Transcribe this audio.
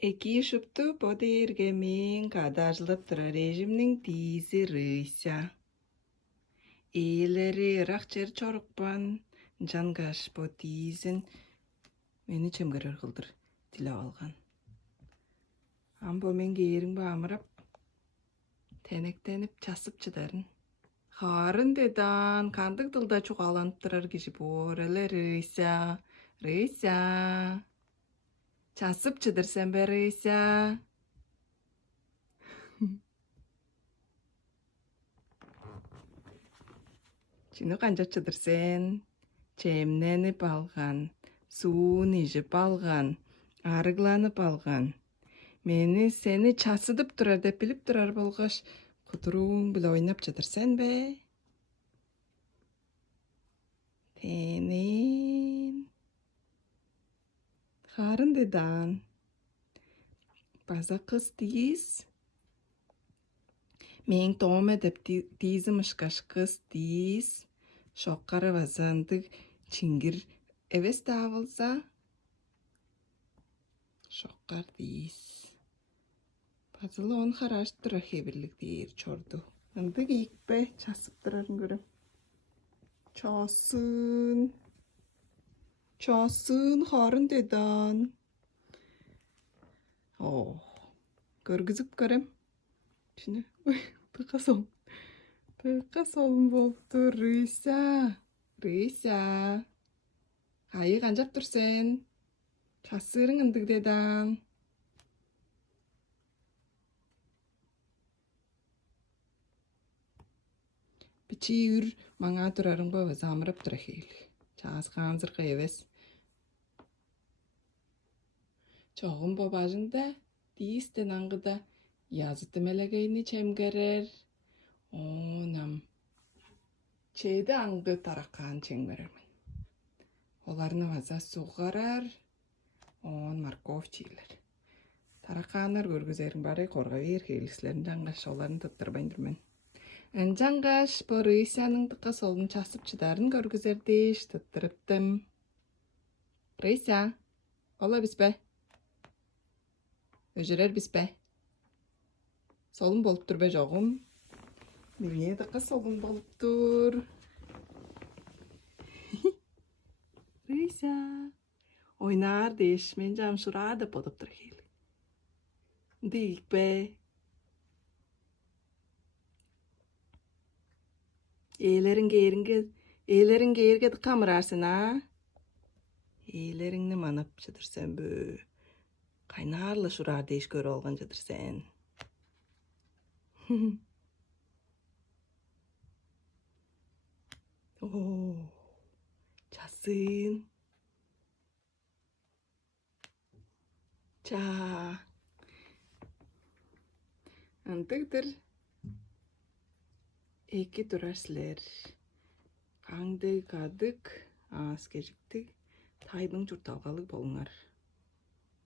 Эки шыпты подерге мен кадажлып тұра режимнің тиізі рыйся. Эйлері рақчер чорықпан жангаш по тиізін мені чемгерер қылдыр тілі алған. Амбо мен гейрің бамырап, тәнектеніп часып чыдарын. Харын дедан кандық дылда чуғаланып тұрар кеші борелі рыйся. Часып чыдырсен бе рыйся. Чыны қанжа чыдырсен, чемненіп алған, суын ижіп алған, арыгланып алған. Мені сені часыдып тұрар деп біліп тұрар болғаш, құтыруың білі ойнап чыдырсен бе? Тенен. Харын дедан. База қыз тиіз. Мен томе деп тиізім ұшқаш қыз тиіз. Шоққары базандық чингір эвес тавылса. Шоққар тиіз. Базылы он хараштыра хебірлік дейір чорду. Ындық икпе часып тұрарын көрім. Часын харын дедан. Көргізіп көрем. Шыны, тұқа солын болыпты. Рыйся. Қайы қанжап тұрсен. Часырың ындық дедан. Бичи үр маңа тұрарың баба замырап тұра хейлі. Час қанзырға евес. Çoğun babacında değisten angıda yazıtı meleğini çemgerer. Onam. Çeyde angı tarakan çemgerermin. Olarını vaza suğarar. On markov çeyler. Tarakanlar görgüzerin bari korga ver heylislerinde angaş olarını tıttırbayındırmen. Encangaş bu Rıysa'nın tıqa solunu çasıp çıdarın görgüzerdeş tıttırıptım. Rıysa, ola biz be. Öjerer biz be. Solun bolup dur be жоғым. Mine tıqa solun bolup dur. Rıysa, oynar deş, men jam şurada bolup dur heyli. Deyik be. Eğlerin geyrge kamırarsın ha? Eğlerini manap çıdır sen bö. Kaynarlı şurar deyiş görü olgan çıdır sen. Çasın. Antıktır. Eki durarsılar. Kandı kadık, az geciktik. Taydың жұрт алғалық болыңар.